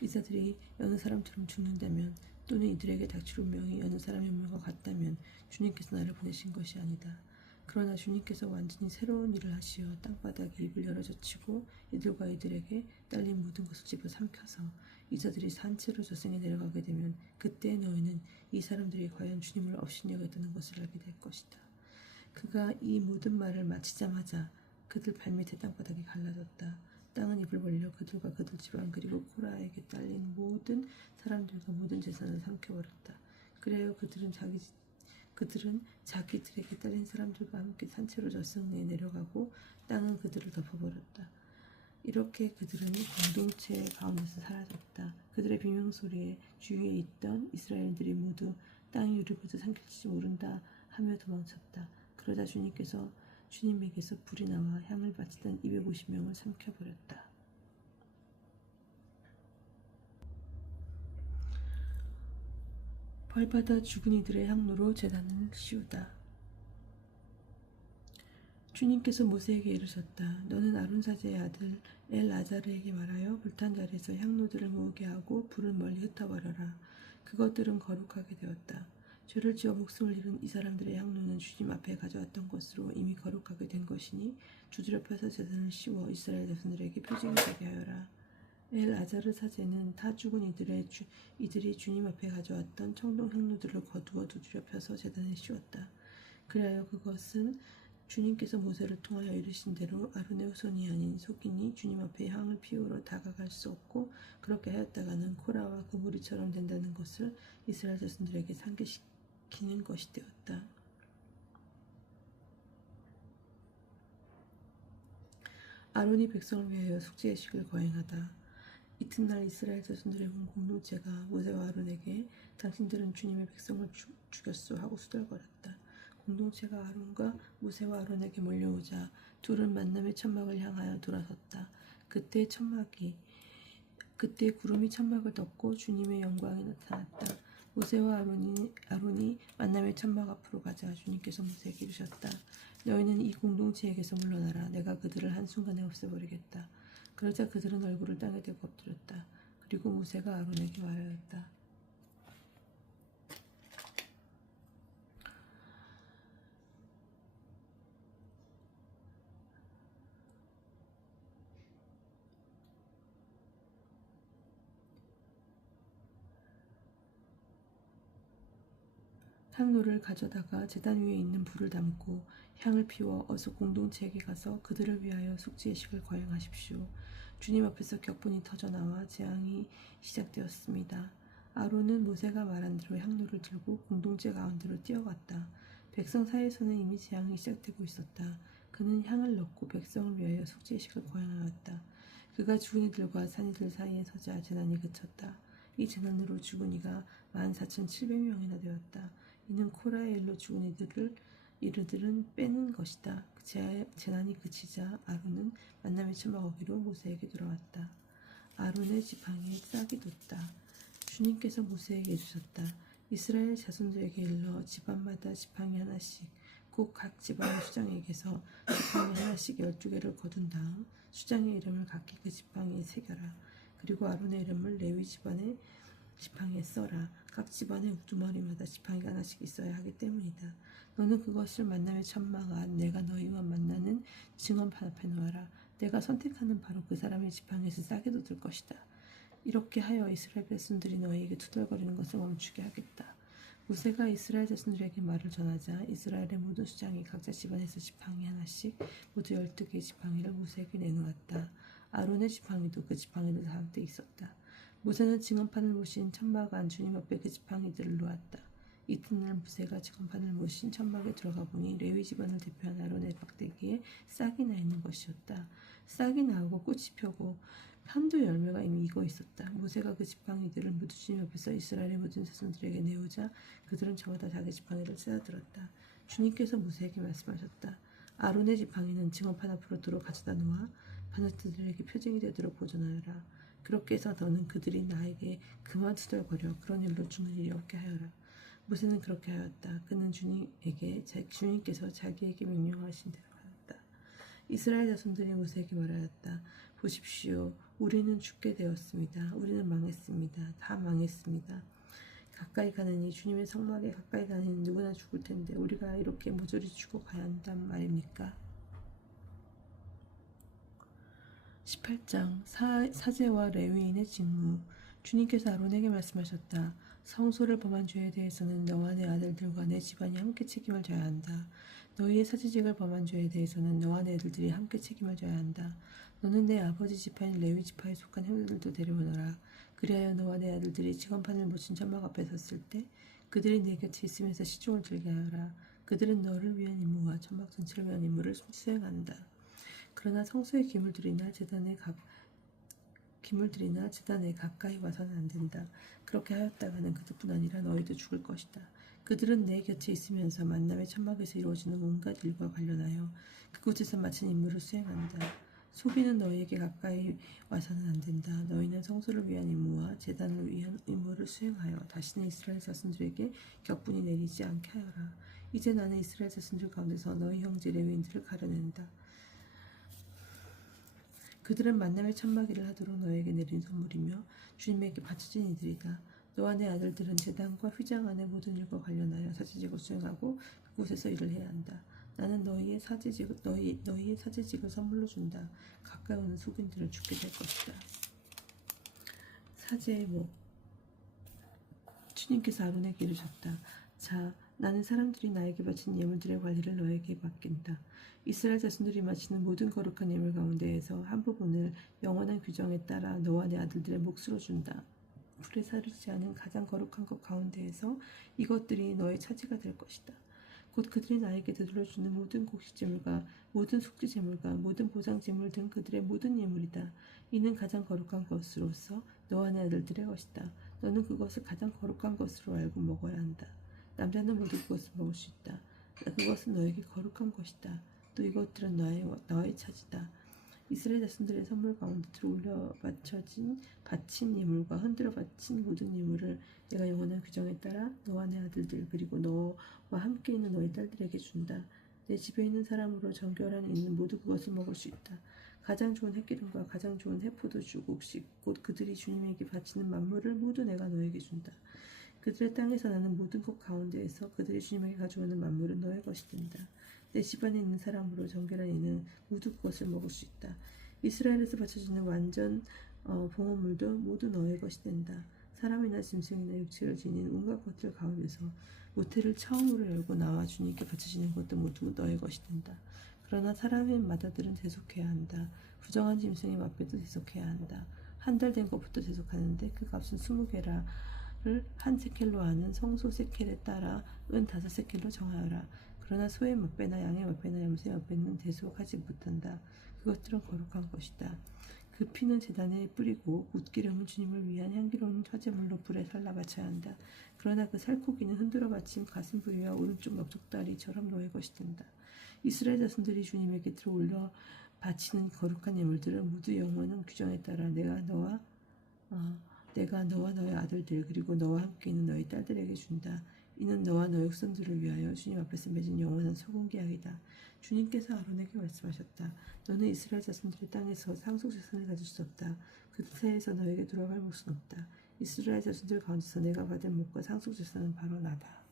이자들이 여느 사람처럼 죽는다면 또는 이들에게 닥칠 운명이 여느 사람의 운명과 같다면 주님께서 나를 보내신 것이 아니다. 그러나 주님께서 완전히 새로운 일을 하시어 땅바닥에 입을 열어젖히고 이들과 이들에게 딸린 모든 것을 집어 삼켜서 이자들이 산채로 저승에 내려가게 되면 그때 너희는 이 사람들이 과연 주님을 없이 여겼다는 것을 알게 될 것이다. 그가 이 모든 말을 마치자마자 그들 발밑에 땅바닥이 갈라졌다. 땅은 입을 벌려 그들과 그들 집안 그리고 코라에게 딸린 모든 사람들과 모든 재산을 삼켜버렸다. 그래야 그들은 그들은 자기들에게 딸린 사람들과 함께 산채로 저승리에 내려가고 땅은 그들을 덮어버렸다. 이렇게 그들은 공동체 가운데서 사라졌다. 그들의 비명소리에 주위에 있던 이스라엘들이 모두 땅이 우리보다 삼킬지 모른다 하며 도망쳤다. 그러자 주님께서 주님에게서 불이 나와 향을 바치던 250명을 삼켜버렸다. 벌받아 죽은 이들의 향로로 제단을 씌우다. 주님께서 모세에게 이르셨다. 너는 아론 사제의 아들 엘아자르에게 말하여 불탄 자리에서 향로들을 모으게 하고 불을 멀리 흩어버려라. 그것들은 거룩하게 되었다. 죄를 지어 목숨을 잃은 이 사람들의 향로는 주님 앞에 가져왔던 것으로 이미 거룩하게 된 것이니 두드려 펴서 제단을 씌워 이스라엘 자손들에게 표징이 되게 하여라. 엘아자르 사제는 다 죽은 이들이 주님 앞에 가져왔던 청동 향로들을 거두어 두드려 펴서 제단에 씌웠다. 그리하여 그것은 주님께서 모세를 통하여 이르신 대로 아론의 후손이 아닌 속인이 주님 앞에 향을 피우러 다가갈 수 없고 그렇게 하였다가는 코라와 그 무리처럼 된다는 것을 이스라엘 자손들에게 상기시키는 것이 되었다. 아론이 백성을 위하여 숙제의식을 거행하다. 이튿날 이스라엘 자손들의 공동체가 모세와 아론에게 당신들은 주님의 백성을 죽였소 하고 수덜거렸다. 공동체가 아론과 모세와 아론에게 몰려오자 둘은 만남의 천막을 향하여 돌아섰다. 그때 구름이 천막을 덮고 주님의 영광이 나타났다. 모세와 아론이 만남의 천막 앞으로 가자 주님께서 모세에게 이르셨다. 너희는 이 공동체에게서 물러나라. 내가 그들을 한순간에 없애버리겠다. 그러자 그들은 얼굴을 땅에 대고 엎드렸다. 그리고 모세가 아론에게 말하였다. 향로를 가져다가 제단 위에 있는 불을 담고 향을 피워 어서 공동체에게 가서 그들을 위하여 숙제의식을 거행하십시오. 주님 앞에서 격분이 터져나와 재앙이 시작되었습니다. 아론은 모세가 말한 대로 향로를 들고 공동체 가운데로 뛰어갔다. 백성 사이에서는 이미 재앙이 시작되고 있었다. 그는 향을 넣고 백성을 위하여 숙제의식을 거행하였다. 그가 죽은 이들과 산 이들 사이에 서자 재난이 그쳤다. 이 재난으로 죽은 이가 14,700명이나 되었다. 이는 코라의 일로 죽은 이들은 빼는 것이다. 재난이 그치자 아론은 만남의 천막 어기로 모세에게 돌아왔다. 아론의 지팡이에 싹이 돋다. 주님께서 모세에게 이르셨다. 이스라엘 자손들에게 일러 집안마다 지팡이 하나씩 곧 각 집안의 수장에게서 지팡이 하나씩 12개를 거둔 다음 수장의 이름을 각기 그 지팡이에 새겨라. 그리고 아론의 이름을 레위 집안의 지팡이에 써라. 각 집안의 우두머리마다 지팡이가 하나씩 있어야 하기 때문이다. 너는 그것을 만남의 천막 안 내가 너희와 만나는 증언판 앞에 놓아라. 내가 선택하는 바로 그 사람의 지팡이에서 싹이 돋을 것이다. 이렇게 하여 이스라엘 백성들이 너희에게 투덜거리는 것을 멈추게 하겠다. 모세가 이스라엘 자손들에게 말을 전하자 이스라엘의 모든 수장이 각자 집안에서 지팡이 하나씩 모두 12개의 지팡이를 모세에게 내놓았다. 아론의 지팡이도 그 지팡이를 다음 때 있었다. 모세는 증언판을 모신 천막 안 주님 앞에 그 지팡이들을 놓았다. 이튿날 모세가 증언판을 모신 천막에 들어가 보니 레위 집안을 대표한 아론의 막대기에 싹이 나 있는 것이었다. 싹이 나오고 꽃이 펴고 편두 열매가 이미 익어 있었다. 모세가 그 지팡이들을 모두 주님 앞에서 이스라엘의 모든 자손들에게 내오자 그들은 저마다 자기 지팡이를 쏟아들었다. 주님께서 모세에게 말씀하셨다. 아론의 지팡이는 증언판 앞으로 도로 가져다 놓아 반역자들에게 표징이 되도록 보존하여라. 그렇게 해서 너는 그들이 나에게 그만 투덜거려 그런 일로 죽는 일이 없게 하여라. 모세는 그렇게 하였다. 그는 주님께서 자기에게 명령하신 대로 하였다. 이스라엘 자손들이 모세에게 말하였다. 보십시오. 우리는 죽게 되었습니다. 우리는 망했습니다. 다 망했습니다. 가까이 가느니 주님의 성막에 가까이 가느니 누구나 죽을 텐데 우리가 이렇게 모조리 죽어가야 한단 말입니까? 18장 사제와 레위인의 직무. 주님께서 아론에게 말씀하셨다. 성소를 범한 죄에 대해서는 너와 내 아들들과 내 집안이 함께 책임을 져야 한다. 너희의 사제직을 범한 죄에 대해서는 너와 내 아들들이 함께 책임을 져야 한다. 너는 내 아버지 지파인 레위 지파에 속한 형제들도 데려오너라. 그리하여 너와 내 아들들이 직원판을 묻힌 천막 앞에 섰을 때 그들이 내 곁에 있으면서 시종을 들게 하여라. 그들은 너를 위한 임무와 천막 전체를 위한 임무를 수행한다. 그러나 성소의 기물들이나 제단에 가까이 와서는 안 된다. 그렇게 하였다가는 그들뿐 아니라 너희도 죽을 것이다. 그들은 내 곁에 있으면서 만남의 천막에서 이루어지는 온갖 일과 관련하여 그곳에서 마친 임무를 수행한다. 소비는 너희에게 가까이 와서는 안 된다. 너희는 성소를 위한 임무와 제단을 위한 임무를 수행하여 다시는 이스라엘 자손들에게 격분이 내리지 않게 하여라. 이제 나는 이스라엘 자손들 가운데서 너희 형제 레위인들을 가려낸다. 그들은 만남의 천막일을 하도록 너에게 내린 선물이며 주님에게 바쳐진 이들이다. 너와 내 아들들은 제단과 휘장 안의 모든 일과 관련하여 사제직을 수행하고 그곳에서 일을 해야 한다. 나는 너희의 사제직을 선물로 준다. 가까이 오는 속인들을 죽게 될 것이다. 사제의 목. 주님께서 아론에게 이르셨다. 자, 나는 사람들이 나에게 바친 예물들의 관리를 너에게 맡긴다. 이스라엘 자손들이 바치는 모든 거룩한 예물 가운데에서 한 부분을 영원한 규정에 따라 너와 내 아들들의 몫으로 준다. 불에 사르지 않은 가장 거룩한 것 가운데에서 이것들이 너의 차지가 될 것이다. 곧 그들이 나에게 되돌려주는 모든 곡식제물과 모든 속죄제물과 모든 보상제물 등 그들의 모든 예물이다. 이는 가장 거룩한 것으로서 너와 내 아들들의 것이다. 너는 그것을 가장 거룩한 것으로 알고 먹어야 한다. 남자는 모두 그것을 먹을 수 있다. 그것은 너에게 거룩한 것이다. 또 이것들은 너의 차지다. 이스라엘 자손들의 선물 가운데 들어올려 바친 예물과 흔들어 바친 모든 예물을 내가 영원한 규정에 따라 너와 내 아들들 그리고 너와 함께 있는 너희 딸들에게 준다. 내 집에 있는 사람으로 정결한 이는 모두 그것을 먹을 수 있다. 가장 좋은 햇기름과 가장 좋은 해포도주 곡식 곧 그들이 주님에게 바치는 만물을 모두 내가 너에게 준다. 그들의 땅에서 나는 모든 것 가운데에서 그들이 주님에게 가져오는 만물은 너의 것이 된다. 내 집안에 있는 사람으로 정결한 이는 모두 그것을 먹을 수 있다. 이스라엘에서 바쳐지는 완전 봉헌물도 모두 너의 것이 된다. 사람이나 짐승이나 육체를 지닌 온갖 것들 가운데서 모태를 처음으로 열고 나와 주님께 바쳐지는 것도 모두 너의 것이 된다. 그러나 사람의 맏아들은 대속해야 한다. 부정한 짐승의 맏배도 대속해야 한다. 한 달 된 것부터 대속하는데 그 값은 20개라. 한 세켈로 하는 성소 세켈에 따라 은 5세켈로 정하여라. 그러나 소의 맏배나 양의 맏배나 염소의 맏배는 대속하지 못한다. 그것들은 거룩한 것이다. 그 피는 제단에 뿌리고 굿기름은 주님을 위한 향기로운 화제물로 불에 살라 바쳐야 한다. 그러나 그 살코기는 흔들어 바친 가슴 부위와 오른쪽 넓적다리처럼 너의 것이 된다. 이스라엘 자손들이 주님에게 들어올려 바치는 거룩한 예물들은 모두 영원한 규정에 따라 내가 너와 너의 아들들 그리고 너와 함께 있는 너희 딸들에게 준다. 이는 너와 너의 후손들을 위하여 주님 앞에서 맺은 영원한 소금계약이다. 주님께서 아론에게 말씀하셨다. 너는 이스라엘 자손들의 땅에서 상속재산을 가질 수 없다. 그 사이에서 너에게 돌아갈 몫은 없다. 이스라엘 자손들 가운데서 내가 받은 몫과 상속재산은 바로 나다.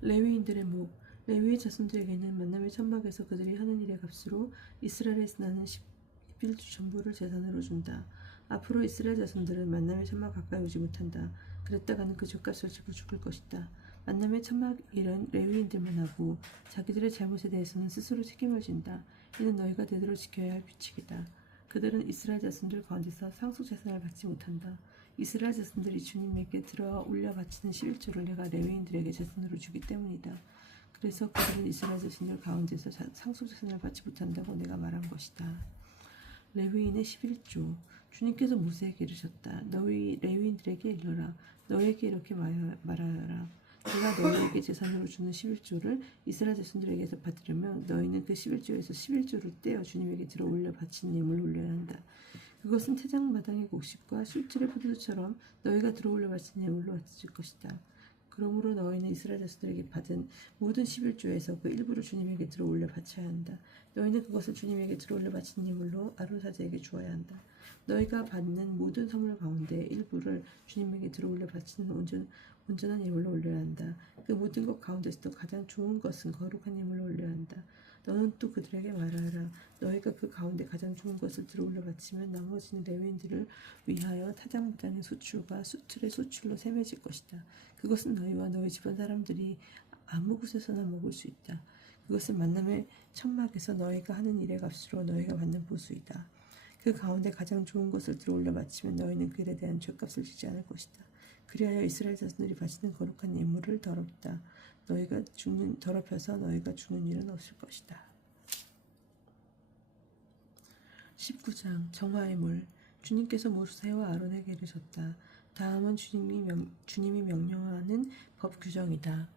레위인들의 목. 레위의 자손들에게는 만남의 천막에서 그들이 하는 일의 값으로 이스라엘에서 나는 11주 전부를 재산으로 준다. 앞으로 이스라엘 자손들은 만남의 천막 가까이 오지 못한다. 그랬다가는 그 죗값을 지고 죽을 것이다. 만남의 천막 일은 레위인들만 하고 자기들의 잘못에 대해서는 스스로 책임을 진다. 이는 너희가 되도록 지켜야 할 규칙이다. 그들은 이스라엘 자손들 가운데서 상속재산을 받지 못한다. 이스라엘 자손들이 주님에게 들어 올려 바치는 11조를 내가 레위인들에게 재산으로 주기 때문이다. 그래서 그들은 이스라엘 자손들 가운데서 상속재산을 받지 못한다고 내가 말한 것이다. 레위인의 11조. 주님께서 모세에게 이르셨다. 너희 레위인들에게 일러라. 너희에게 이렇게 말하여라. 내가 너희에게 재산으로 주는 11조를 이스라엘 자손들에게서 받으려면 너희는 그 11조에서 11조를 떼어 주님에게 들어 올려 바친 예물을 올려야 한다. 그것은 태장마당의 곡식과 술틀의 포도주처럼 너희가 들어 올려 바친 예물로 바쳐질 것이다. 그러므로 너희는 이스라엘 자손들에게 받은 모든 11조에서 그 일부를 주님에게 들어 올려 바쳐야 한다. 너희는 그것을 주님에게 들어 올려 바친 예물로 아론 사제에게 주어야 한다. 너희가 받는 모든 선물 가운데 일부를 주님에게 들어 올려 바치는 온전한 예물로 올려야 한다. 그 모든 것 가운데서도 가장 좋은 것은 거룩한 예물로 올려야 한다. 너는 또 그들에게 말하라. 너희가 그 가운데 가장 좋은 것을 들어 올려 바치면 나머지는 레위인들을 위하여 타작마당의 소출과 수틀의 소출로 셈해질 것이다. 그것은 너희와 너희 집안 사람들이 아무 곳에서나 먹을 수 있다. 그것은 만남의 천막에서 너희가 하는 일의 값으로 너희가 받는 보수이다. 그 가운데 가장 좋은 것을 들어 올려 바치면 너희는 그 일에 대한 죗값을 지지 않을 것이다. 그리하여 이스라엘 자손들이 바치는 거룩한 예물을 더럽혀서 너희가 죽는 일은 없을 것이다. 19장 정화의 물. 주님께서 모세와 아론에게 이르셨다. 다음은 주님이 명령하는 법 규정이다.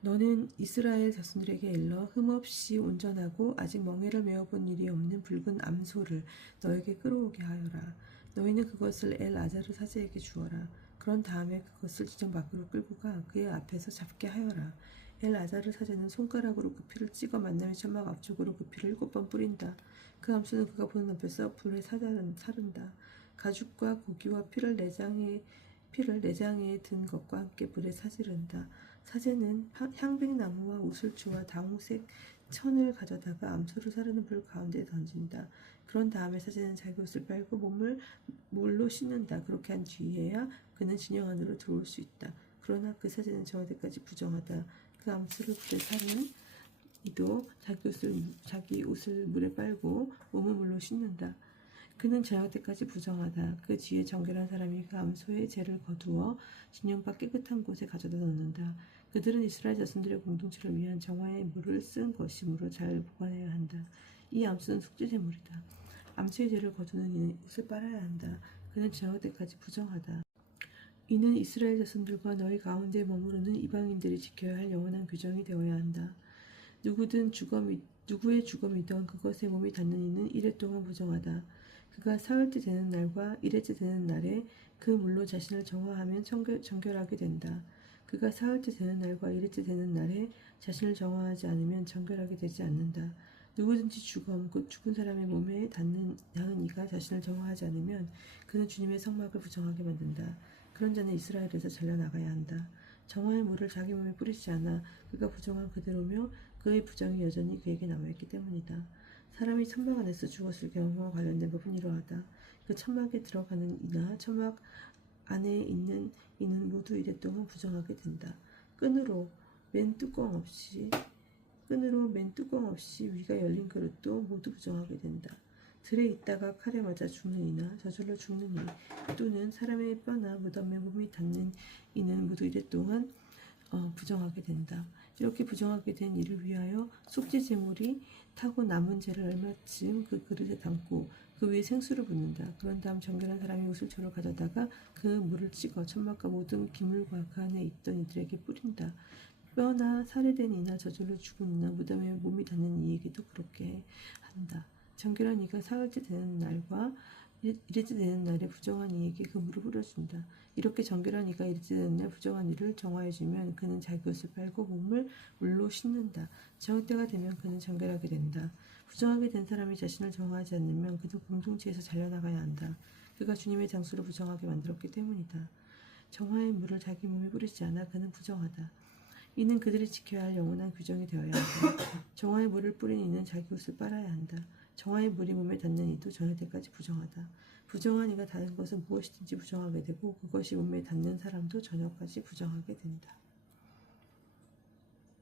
너는 이스라엘 자손들에게 일러 흠없이 온전하고 아직 멍에를 메어본 일이 없는 붉은 암소를 너에게 끌어오게 하여라. 너희는 그것을 엘아자르 사제에게 주어라. 그런 다음에 그것을 지정 밖으로 끌고 가 그의 앞에서 잡게 하여라. 엘아자르 사제는 손가락으로 그 피를 찍어 만남의 천막 앞쪽으로 그 피를 7번 뿌린다. 그 암소는 그가 보는 앞에서 불에 사른다. 가죽과 고기와 피를 내장에 든 것과 함께 불에 사지른다. 사제는 향백나무와 우슬주와 다홍색 천을 가져다가 암소를 사르는 불 가운데 던진다. 그런 다음에 사제는 자기 옷을 빨고 몸을 물로 씻는다. 그렇게 한 뒤에야 그는 진영 안으로 들어올 수 있다. 그러나 그 사제는 저녁 때까지 부정하다. 그 암소를 불에 사는 이도 자기 옷을 물에 빨고 몸을 물로 씻는다. 그는 저녁 때까지 부정하다. 그 뒤에 정결한 사람이 그 암소의 죄를 거두어 진영 밖 깨끗한 곳에 가져다 놓는다. 그들은 이스라엘 자손들의 공동체를 위한 정화의 물을 쓴 것이므로 잘 보관해야 한다. 이 암소는 속죄제물이다. 암소의 죄를 거두는 이는 옷을 빨아야 한다. 그는 저녁 때까지 부정하다. 이는 이스라엘 자손들과 너희 가운데 머무르는 이방인들이 지켜야 할 영원한 규정이 되어야 한다. 누구의 주검이든 그것에 몸이 닿는 이는 이레 동안 부정하다. 그가 사흘째 되는 날과 일회째 되는 날에 그 물로 자신을 정화하면 정결하게 된다. 그가 사흘째 되는 날과 일회째 되는 날에 자신을 정화하지 않으면 정결하게 되지 않는다. 누구든지 곧 죽은 사람의 몸에 닿는 이가 자신을 정화하지 않으면 그는 주님의 성막을 부정하게 만든다. 그런 자는 이스라엘에서 잘려나가야 한다. 정화의 물을 자기 몸에 뿌리지 않아 그가 부정한 그대로며 그의 부정이 여전히 그에게 남아있기 때문이다. 사람이 천막 안에서 죽었을 경우와 관련된 법은 이러하다. 그 천막에 들어가는 이나 천막 안에 있는 이는 모두 이래 동안 부정하게 된다. 끈으로 맨 뚜껑 없이 위가 열린 그릇도 모두 부정하게 된다. 들에 있다가 칼에 맞아 죽는 이나 저절로 죽는 이 또는 사람의 뼈나 무덤에 몸이 닿는 이는 모두 이래 동안 부정하게 된다. 이렇게 부정하게 된 이를 위하여 속죄제물이 타고 남은 재를 얼마쯤 그 그릇에 담고 그 위에 생수를 붓는다. 그런 다음 정결한 사람이 우슬초를 가져다가 그 물을 찍어 천막과 모든 기물과 그 안에 있던 이들에게 뿌린다. 뼈나 살해된 이나 저절로 죽은 이나 무덤에 몸이 닿는 이에게도 그렇게 한다. 정결한 이가 사흘째 되는 날과 일회째 되는 날에 부정한 이에게 그 물을 뿌려준다. 이렇게 정결한 이가 일회째 되는 날 부정한 이를 정화해주면 그는 자기 옷을 빨고 몸을 물로 씻는다. 저녁 때가 되면 그는 정결하게 된다. 부정하게 된 사람이 자신을 정화하지 않으면 그는 공동체에서 잘려나가야 한다. 그가 주님의 장소를 부정하게 만들었기 때문이다. 정화의 물을 자기 몸에 뿌리지 않아 그는 부정하다. 이는 그들이 지켜야 할 영원한 규정이 되어야 한다. 정화의 물을 뿌린 이는 자기 옷을 빨아야 한다. 정화의 물이 몸에 닿는 이도 저녁 때까지 부정하다. 부정한 이가 닿은 것은 무엇이든지 부정하게 되고 그것이 몸에 닿는 사람도 저녁까지 부정하게 된다.